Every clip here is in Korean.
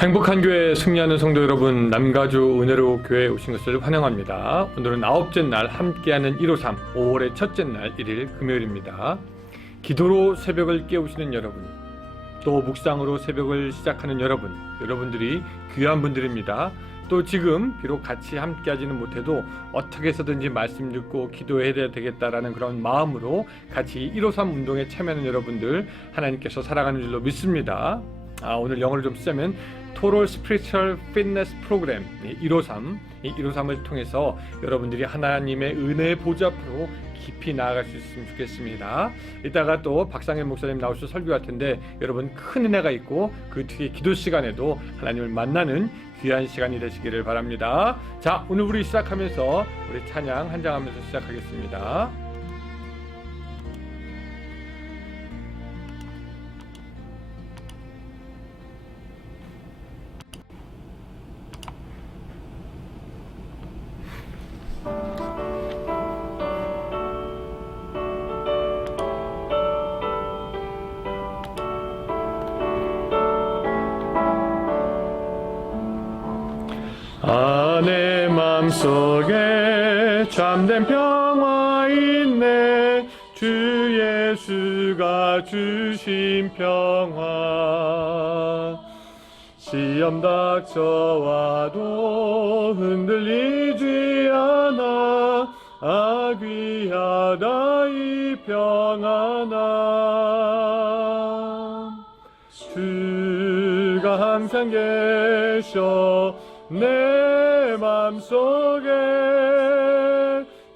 행복한 교회 승리하는 성도 여러분, 남가주 은혜로 교회에 오신 것을 환영합니다. 오늘은 9째 날 함께하는 153, 5월의 첫째 날 1일 금요일입니다. 기도로 새벽을 깨우시는 여러분, 또 묵상으로 새벽을 시작하는 여러분들이 귀한 분들입니다. 또 지금 비록 같이 함께하지는 못해도 어떻게 해서든지 말씀 듣고 기도해야 되겠다라는 그런 마음으로 같이 153 운동에 참여하는 여러분들, 하나님께서 사랑하는 줄로 믿습니다. 오늘 영어를 좀 쓰자면 Total Spiritual Fitness Program 153, 이 153을 통해서 여러분들이 하나님의 은혜의 보좌 앞으로 깊이 나아갈 수 있으면 좋겠습니다. 이따가 또 박상현 목사님 나오셔서 설교할 텐데, 여러분 큰 은혜가 있고 그 뒤에 기도 시간에도 하나님을 만나는 귀한 시간이 되시기를 바랍니다. 자, 오늘 우리 시작하면서 우리 찬양 한장하면서 시작하겠습니다. 내 맘속에 참된 평화 있네, 주 예수가 주신 평화. 시험 닥쳐와도 흔들리지 않아, 귀하다 이 평화 나. 주가 항상 계셔 내 맘속에,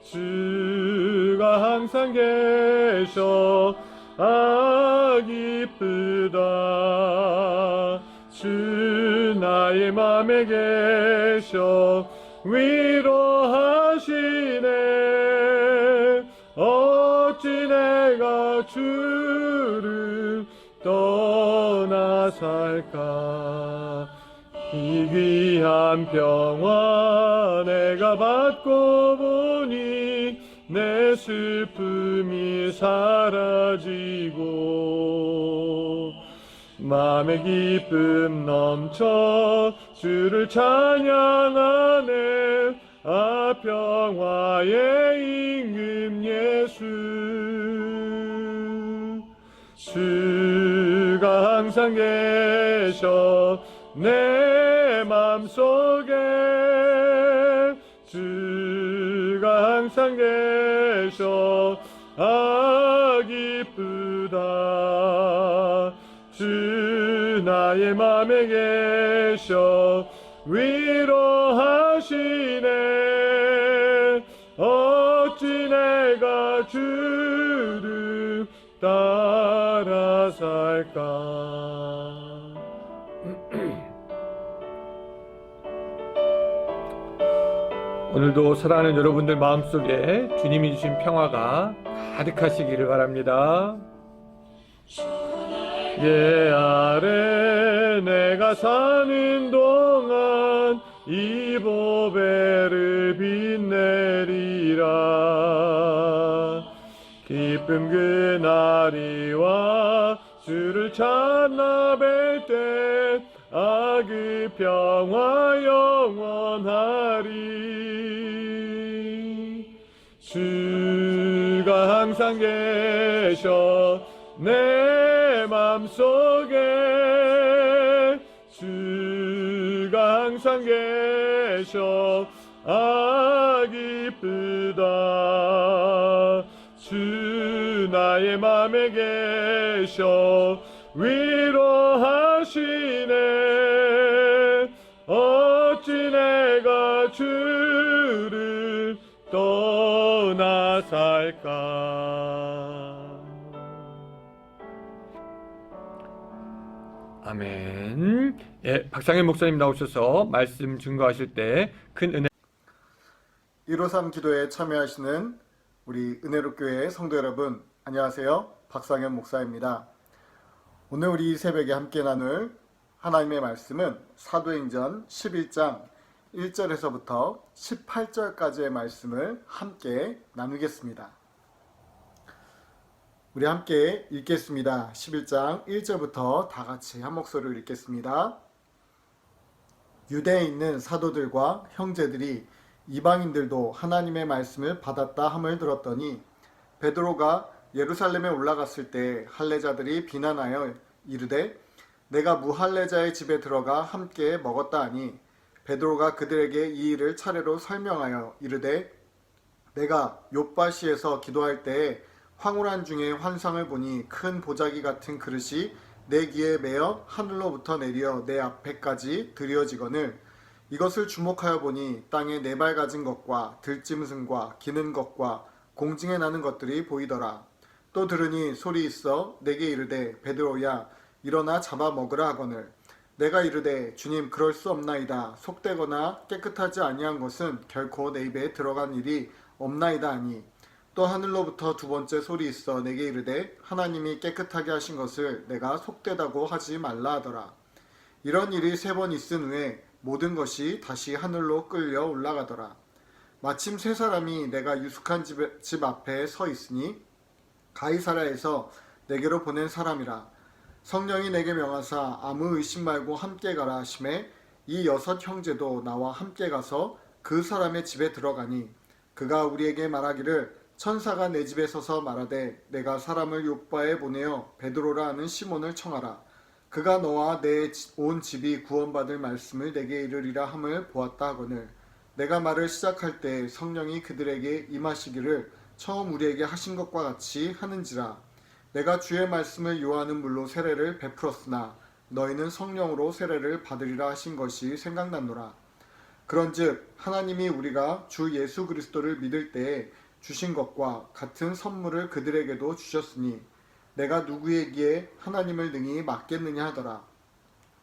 주가 항상 계셔 기쁘다. 주 나의 맘에 계셔 위로하시네. 어찌 내가 주를 떠나 살까. 이 귀한 평화 내가 받고 보니 내 슬픔이 사라지고 마음의 기쁨 넘쳐 주를 찬양하네. 평화의 임금 예수. 주가 항상 계셔 내 맘속에, 주가 항상 계셔 기쁘다. 주 나의 맘에 계셔 위로하시네. 어찌 내가 주를 따라 살까. 오늘도 사랑하는 여러분들 마음속에 주님이 주신 평화가 가득하시기를 바랍니다. 예 아래 내가 사는 동안 이 보배를 빛내리라. 기쁨 그날이 와 주를 찾나 뵐 때 그 평화 영원하리. 주가 항상 계셔 내 맘속에, 주가 항상 계셔 기쁘다. 주 나의 맘에 계셔 위로하시네. 어찌 내가 주를 떠나 살까. 아멘. 예, 박상현 목사님 나오셔서 말씀 증거하실 때 큰 은혜. 153 기도에 참여하시는 우리 은혜로교회 성도 여러분, 안녕하세요. 박상현 목사입니다. 오늘 우리 새벽에 함께 나눌 하나님의 말씀은 사도행전 11장 1절에서부터 18절까지의 말씀을 함께 나누겠습니다. 우리 함께 읽겠습니다. 11장 1절부터 다 같이 한 목소리로 읽겠습니다. 유대에 있는 사도들과 형제들이 이방인들도 하나님의 말씀을 받았다 함을 들었더니 베드로가 예루살렘에 올라갔을 때 할례자들이 비난하여 이르되 내가 무할례자의 집에 들어가 함께 먹었다 하니 베드로가 그들에게 이 일을 차례로 설명하여 이르되 내가 욥바시에서 기도할 때에 황홀한 중에 환상을 보니 큰 보자기 같은 그릇이 내 귀에 매어 하늘로부터 내려 내 앞에까지 드리어지거늘 이것을 주목하여 보니 땅에 네 발 가진 것과 들짐승과 기는 것과 공중에 나는 것들이 보이더라. 또 들으니 소리 있어 내게 이르되 베드로야 일어나 잡아 먹으라 하거늘 내가 이르되 주님 그럴 수 없나이다. 속되거나 깨끗하지 아니한 것은 결코 내 입에 들어간 일이 없나이다 하니 또 하늘로부터 두 번째 소리 있어 내게 이르되 하나님이 깨끗하게 하신 것을 내가 속되다고 하지 말라 하더라. 이런 일이 3번 있은 후에 모든 것이 다시 하늘로 끌려 올라가더라. 마침 3사람이 내가 유숙한 집 앞에 서 있으니 가이사랴에서 내게로 보낸 사람이라. 성령이 내게 명하사 아무 의심 말고 함께 가라 하시매 이 6 형제도 나와 함께 가서 그 사람의 집에 들어가니 그가 우리에게 말하기를 천사가 내 집에 서서 말하되 내가 사람을 욥바에 보내어 베드로라 하는 시몬을 청하라. 그가 너와 내 온 집이 구원받을 말씀을 내게 이르리라 함을 보았다 하거늘 내가 말을 시작할 때 성령이 그들에게 임하시기를 처음 우리에게 하신 것과 같이 하는지라. 내가 주의 말씀을 요하는 물로 세례를 베풀었으나 너희는 성령으로 세례를 받으리라 하신 것이 생각났노라. 그런즉 하나님이 우리가 주 예수 그리스도를 믿을 때에 주신 것과 같은 선물을 그들에게도 주셨으니 내가 누구에게 하나님을 능히 맡겠느냐 하더라.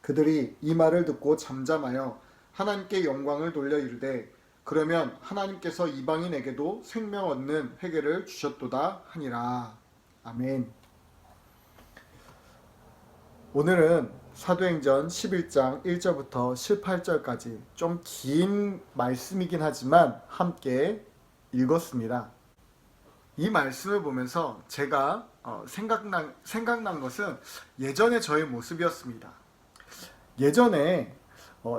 그들이 이 말을 듣고 잠잠하여 하나님께 영광을 돌려 이르되 그러면 하나님께서 이방인에게도 생명 얻는 회개를 주셨도다 하니라. 아멘. 오늘은 사도행전 11장 1절부터 18절까지 좀 긴 말씀이긴 하지만 함께 읽었습니다. 이 말씀을 보면서 제가 생각난 것은 예전의 저의 모습이었습니다. 예전에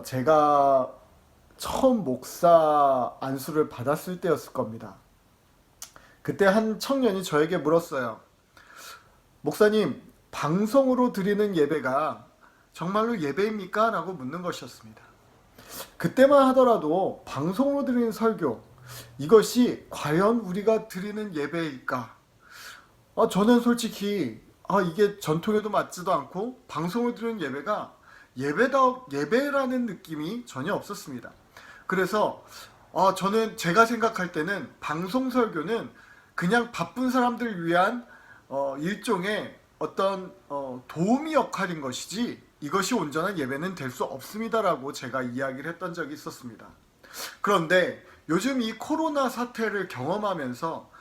제가 처음 목사 안수를 받았을 때였을 겁니다. 그때 한 청년이 저에게 물었어요. 목사님, 방송으로 드리는 예배가 정말로 예배입니까? 라고 묻는 것이었습니다. 그때만 하더라도 방송으로 드리는 설교, 이것이 과연 우리가 드리는 예배일까? 저는 솔직히 이게 전통에도 맞지도 않고 방송으로 드리는 예배가 예배라는 느낌이 전혀 없었습니다. 그래서 저는 제가 생각할 때는 방송 설교는 그냥 바쁜 사람들 위한 일종의 어떤 도우미 역할인 것이지 이것이 온전한 예배는 될 수 없습니다라고 제가 이야기를 했던 적이 있었습니다. 그런데 요즘 이 코로나 사태를 경험하면서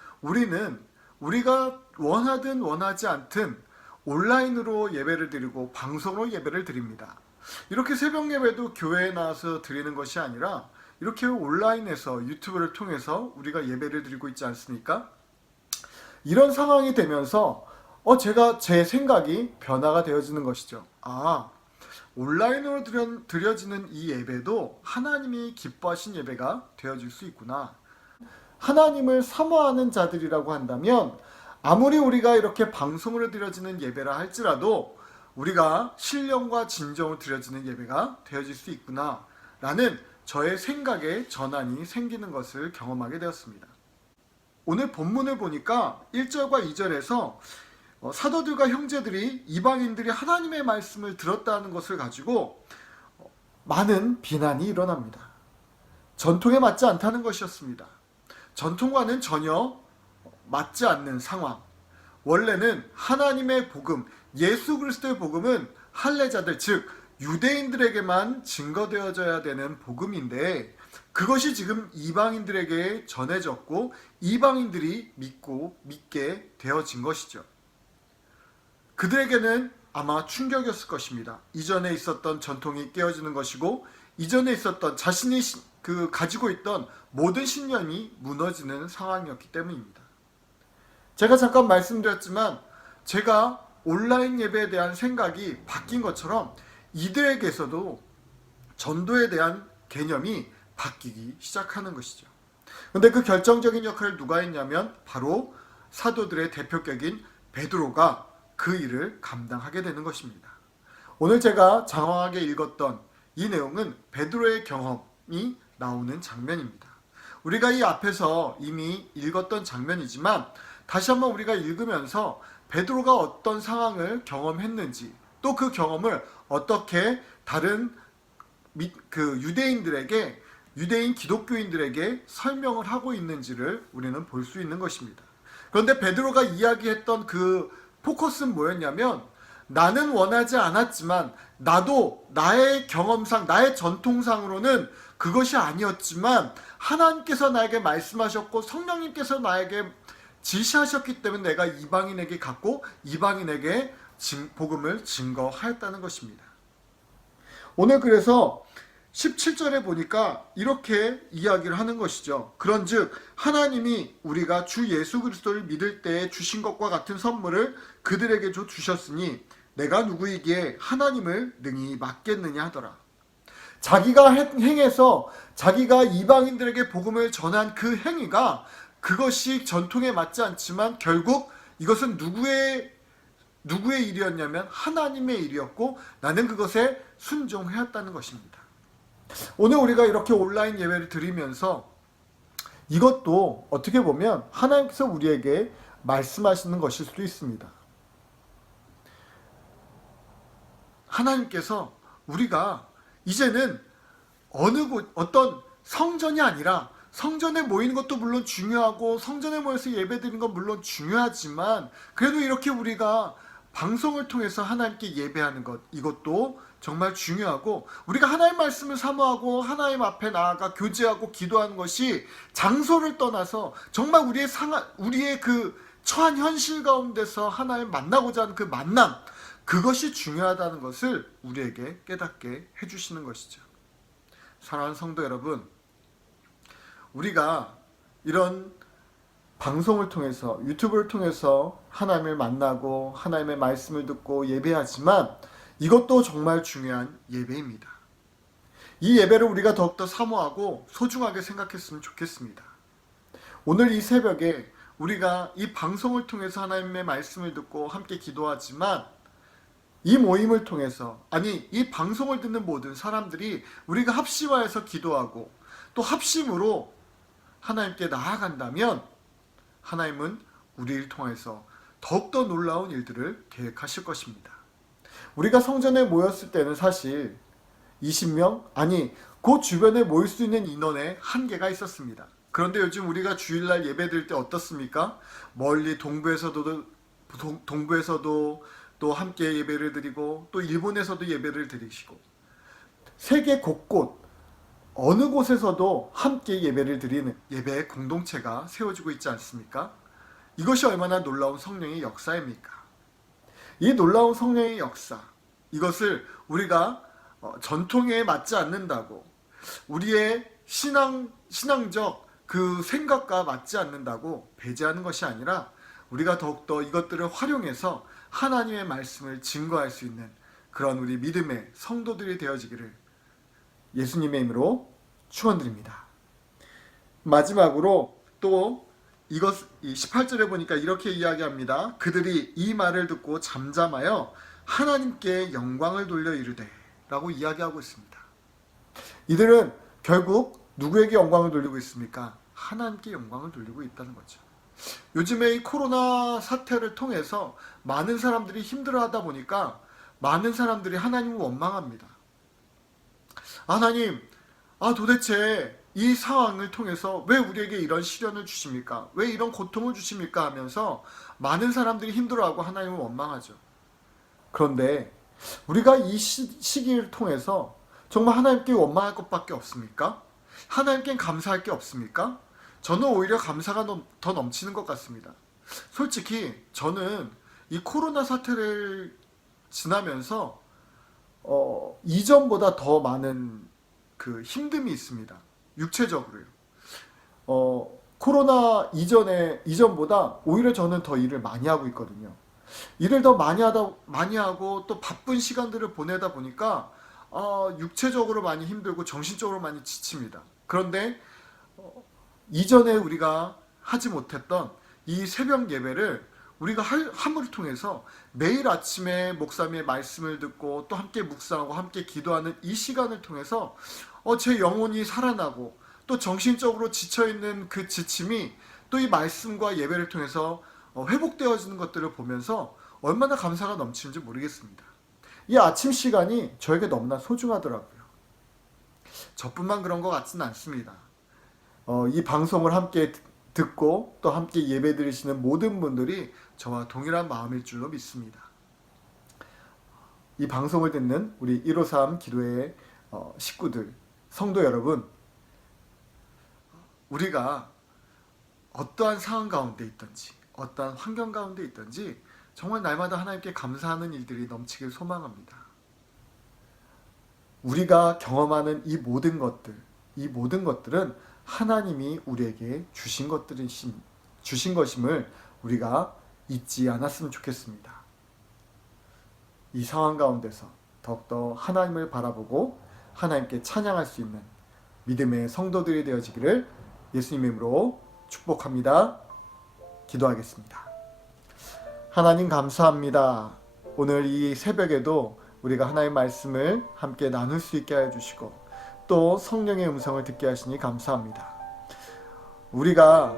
우리가 원하든 원하지 않든 온라인으로 예배를 드리고 방송으로 예배를 드립니다. 이렇게 새벽 예배도 교회에 나와서 드리는 것이 아니라 이렇게 온라인에서 유튜브를 통해서 우리가 예배를 드리고 있지 않습니까? 이런 상황이 되면서 제가 제 생각이 변화가 되어지는 것이죠. 온라인으로 드려지는 이 예배도 하나님이 기뻐하신 예배가 되어질 수 있구나. 하나님을 사모하는 자들이라고 한다면 아무리 우리가 이렇게 방송으로 드려지는 예배라 할지라도 우리가 신령과 진정으로 드려지는 예배가 되어질 수 있구나 라는 저의 생각의 전환이 생기는 것을 경험하게 되었습니다. 오늘 본문을 보니까 1절과 2절에서 사도들과 형제들이 이방인들이 하나님의 말씀을 들었다는 것을 가지고 많은 비난이 일어납니다. 전통에 맞지 않다는 것이었습니다. 전통과는 전혀 맞지 않는 상황. 원래는 하나님의 복음, 예수 그리스도의 복음은 할례자들, 즉 유대인들에게만 증거되어져야 되는 복음인데 그것이 지금 이방인들에게 전해졌고 이방인들이 믿게 되어진 것이죠. 그들에게는 아마 충격이었을 것입니다. 이전에 있었던 전통이 깨어지는 것이고 이전에 있었던 자신이 가지고 있던 모든 신념이 무너지는 상황이었기 때문입니다. 제가 잠깐 말씀드렸지만 제가 온라인 예배에 대한 생각이 바뀐 것처럼 이들에게서도 전도에 대한 개념이 바뀌기 시작하는 것이죠. 근데 그 결정적인 역할을 누가 했냐면 바로 사도들의 대표격인 베드로가 그 일을 감당하게 되는 것입니다. 오늘 제가 장황하게 읽었던 이 내용은 베드로의 경험이 나오는 장면입니다. 우리가 이 앞에서 이미 읽었던 장면이지만 다시 한번 우리가 읽으면서 베드로가 어떤 상황을 경험했는지, 또 그 경험을 어떻게 다른 그 유대인 기독교인들에게 설명을 하고 있는지를 우리는 볼 수 있는 것입니다. 그런데 베드로가 이야기했던 그 포커스는 뭐였냐면, 나는 원하지 않았지만 나도 나의 경험상, 나의 전통상으로는 그것이 아니었지만 하나님께서 나에게 말씀하셨고 성령님께서 나에게 지시하셨기 때문에 내가 이방인에게 갔고 이방인에게 복음을 증거하였다는 것입니다. 오늘 그래서 17절에 보니까 이렇게 이야기를 하는 것이죠. 그런즉 하나님이 우리가 주 예수 그리스도를 믿을 때에 주신 것과 같은 선물을 그들에게 주셨으니 내가 누구이기에 하나님을 능히 맡겠느냐 하더라. 자기가 행해서 자기가 이방인들에게 복음을 전한 그 행위가, 그것이 전통에 맞지 않지만 결국 이것은 누구의 일이었냐면 하나님의 일이었고 나는 그것에 순종하였다는 것입니다. 오늘 우리가 이렇게 온라인 예배를 드리면서 이것도 어떻게 보면 하나님께서 우리에게 말씀하시는 것일 수도 있습니다. 하나님께서 우리가 이제는 어떤 성전이 아니라, 성전에 모이는 것도 물론 중요하고 성전에 모여서 예배드리는 건 물론 중요하지만 그래도 이렇게 우리가 방송을 통해서 하나님께 예배하는 것, 이것도 정말 중요하고, 우리가 하나님 말씀을 사모하고 하나님 앞에 나아가 교제하고 기도하는 것이 장소를 떠나서 정말 우리의 그 처한 현실 가운데서 하나님 만나고자 하는 그 만남, 그것이 중요하다는 것을 우리에게 깨닫게 해주시는 것이죠. 사랑하는 성도 여러분, 우리가 이런 방송을 통해서, 유튜브를 통해서 하나님을 만나고 하나님의 말씀을 듣고 예배하지만 이것도 정말 중요한 예배입니다. 이 예배를 우리가 더욱더 사모하고 소중하게 생각했으면 좋겠습니다. 오늘 이 새벽에 우리가 이 방송을 통해서 하나님의 말씀을 듣고 함께 기도하지만 이 모임을 통해서, 아니 이 방송을 듣는 모든 사람들이 우리가 합심하여서 기도하고 또 합심으로 하나님께 나아간다면 하나님은 우리를 통해서 더욱더 놀라운 일들을 계획하실 것입니다. 우리가 성전에 모였을 때는 사실 20명, 아니 그 주변에 모일 수 있는 인원에 한계가 있었습니다. 그런데 요즘 우리가 주일날 예배 드릴 때 어떻습니까? 멀리 동부에서도 또 함께 예배를 드리고 또 일본에서도 예배를 드리시고 세계 곳곳 어느 곳에서도 함께 예배를 드리는 예배의 공동체가 세워지고 있지 않습니까? 이것이 얼마나 놀라운 성령의 역사입니까? 이 놀라운 성령의 역사, 이것을 우리가 전통에 맞지 않는다고, 우리의 신앙적 그 생각과 맞지 않는다고 배제하는 것이 아니라 우리가 더욱더 이것들을 활용해서 하나님의 말씀을 증거할 수 있는 그런 우리 믿음의 성도들이 되어지기를 예수님의 이름으로 축원드립니다. 마지막으로 또 이 18절에 보니까 이렇게 이야기합니다. 그들이 이 말을 듣고 잠잠하여 하나님께 영광을 돌려 이르되 라고 이야기하고 있습니다. 이들은 결국 누구에게 영광을 돌리고 있습니까? 하나님께 영광을 돌리고 있다는 거죠. 요즘에 이 코로나 사태를 통해서 많은 사람들이 힘들어하다 보니까 많은 사람들이 하나님을 원망합니다. 하나님, 도대체 이 상황을 통해서 왜 우리에게 이런 시련을 주십니까? 왜 이런 고통을 주십니까? 하면서 많은 사람들이 힘들어하고 하나님을 원망하죠. 그런데 우리가 이 시기를 통해서 정말 하나님께 원망할 것밖에 없습니까? 하나님께 감사할 게 없습니까? 저는 오히려 감사가 더 넘치는 것 같습니다. 솔직히 저는 이 코로나 사태를 지나면서 이전보다 더 많은 그 힘듦이 있습니다. 육체적으로요. 코로나 이전보다 오히려 저는 더 일을 많이 하고 있거든요. 일을 더 많이 하고 또 바쁜 시간들을 보내다 보니까 육체적으로 많이 힘들고 정신적으로 많이 지칩니다. 그런데 이전에 우리가 하지 못했던 이 새벽 예배를 우리가 함을 통해서 매일 아침에 목사님의 말씀을 듣고 또 함께 묵상하고 함께 기도하는 이 시간을 통해서 제 영혼이 살아나고 또 정신적으로 지쳐있는 그 지침이 또 이 말씀과 예배를 통해서 회복되어지는 것들을 보면서 얼마나 감사가 넘치는지 모르겠습니다. 이 아침 시간이 저에게 너무나 소중하더라고요. 저뿐만 그런 것 같지는 않습니다. 이 방송을 함께 듣고 또 함께 예배 드리시는 모든 분들이 저와 동일한 마음일 줄로 믿습니다. 이 방송을 듣는 우리 153 기도회 식구들, 성도 여러분, 우리가 어떠한 상황 가운데 있든지 어떠한 환경 가운데 있든지 정말 날마다 하나님께 감사하는 일들이 넘치길 소망합니다. 우리가 경험하는 이 모든 것들은 하나님이 우리에게 주신 것임을 우리가 잊지 않았으면 좋겠습니다. 이 상황 가운데서 더욱더 하나님을 바라보고 하나님께 찬양할 수 있는 믿음의 성도들이 되어지기를 예수님의 이름으로 축복합니다. 기도하겠습니다. 하나님 감사합니다. 오늘 이 새벽에도 우리가 하나님의 말씀을 함께 나눌 수 있게 하여 주시고 또 성령의 음성을 듣게 하시니 감사합니다. 우리가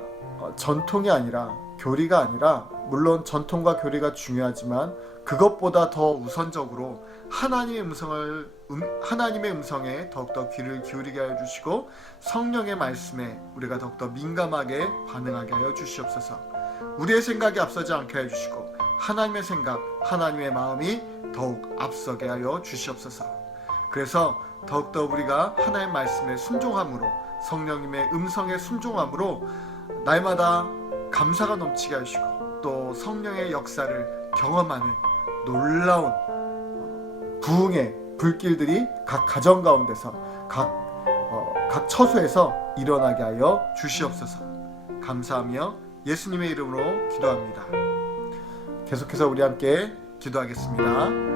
전통이 아니라 교리가 아니라 물론 전통과 교리가 중요하지만 그것보다 더 우선적으로 하나님의 음성에 더욱더 귀를 기울이게 하여 주시고 성령의 말씀에 우리가 더욱더 민감하게 반응하게 하여 주시옵소서. 우리의 생각이 앞서지 않게 하여 주시고 하나님의 생각, 하나님의 마음이 더욱 앞서게 하여 주시옵소서. 그래서 더욱더 우리가 하나님의 말씀에 순종함으로 성령님의 음성에 순종함으로 날마다 감사가 넘치게 하시고 또 성령의 역사를 경험하는 놀라운 부흥의 불길들이 각 가정 가운데서 각 처소에서 일어나게 하여 주시옵소서. 감사하며 예수님의 이름으로 기도합니다. 계속해서 우리 함께 기도하겠습니다.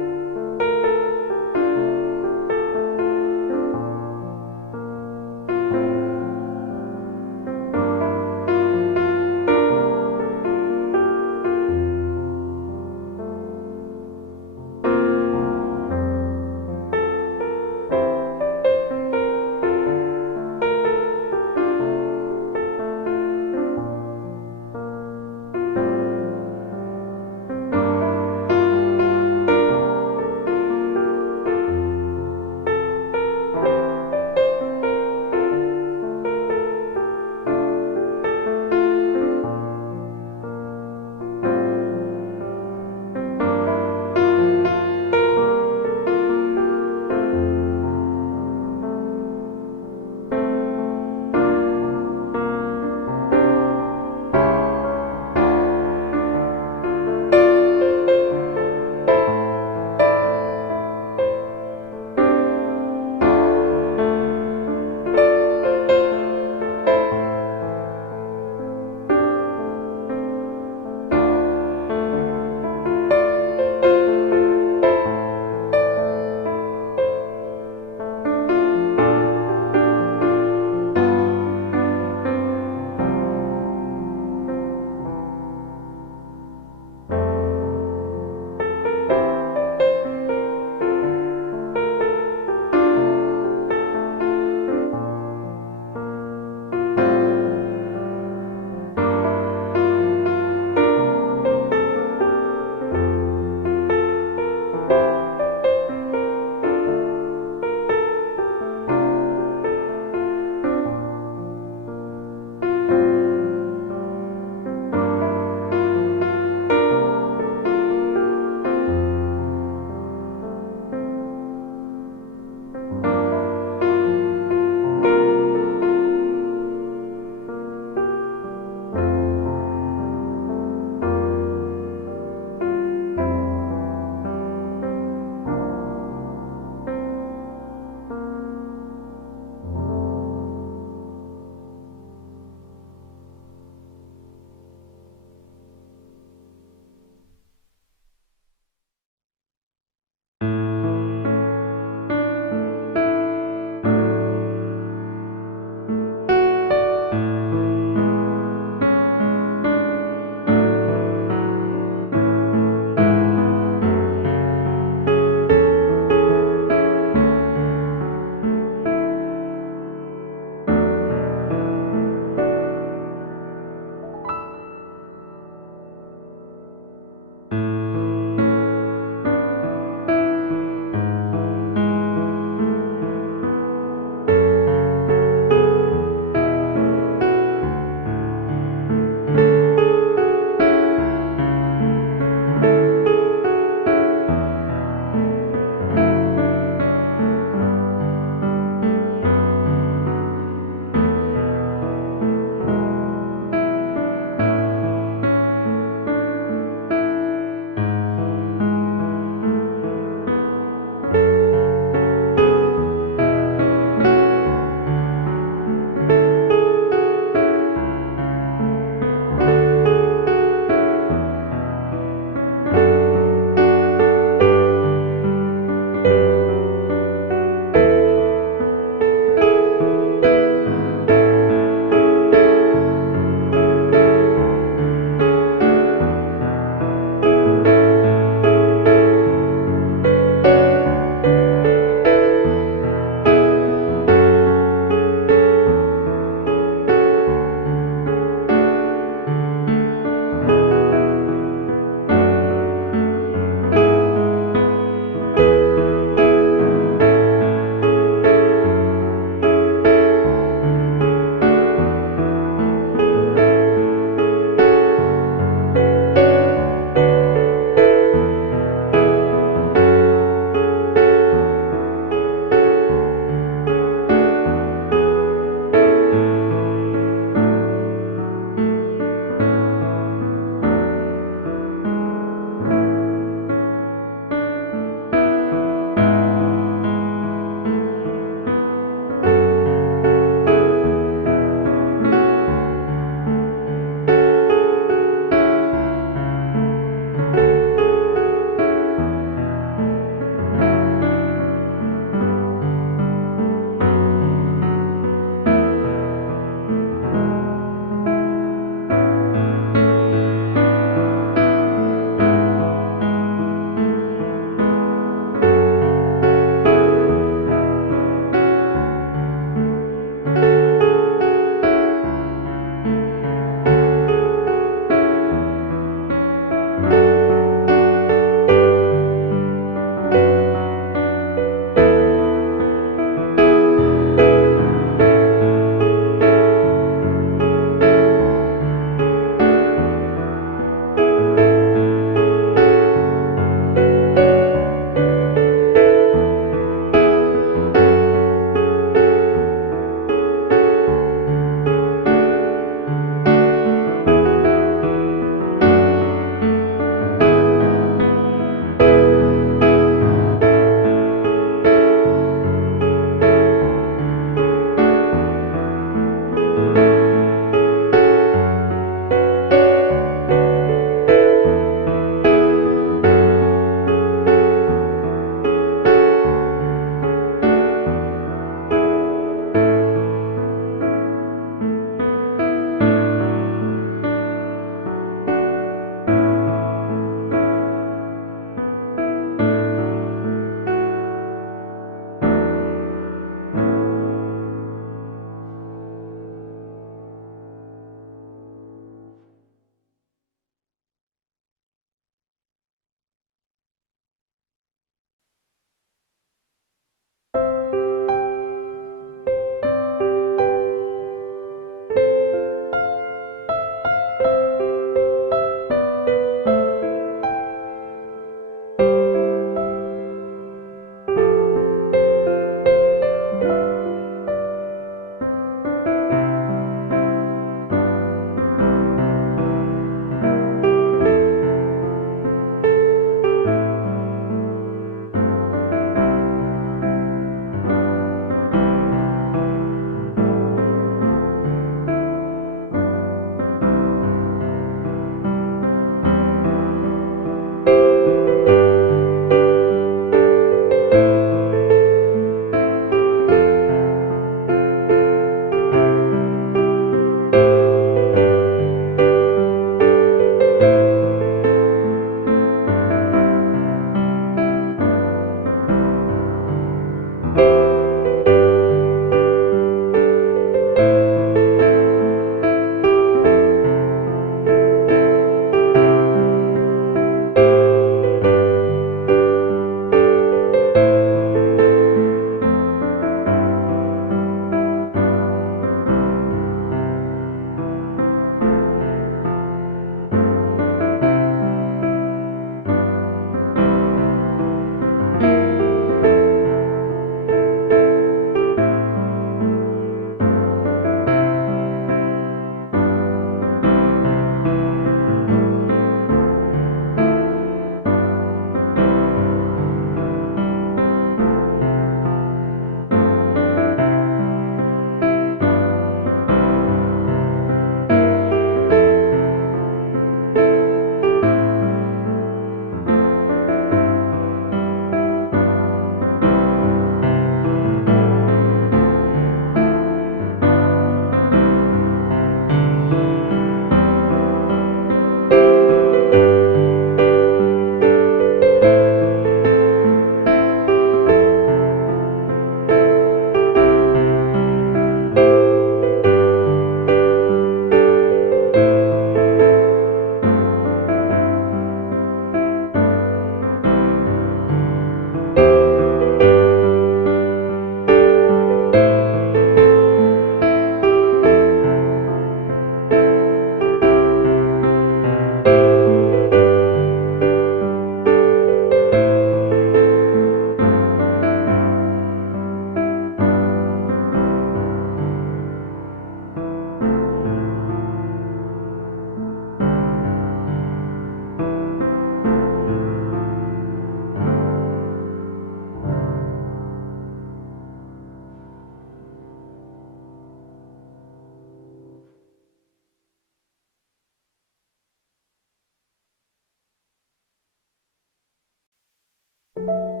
주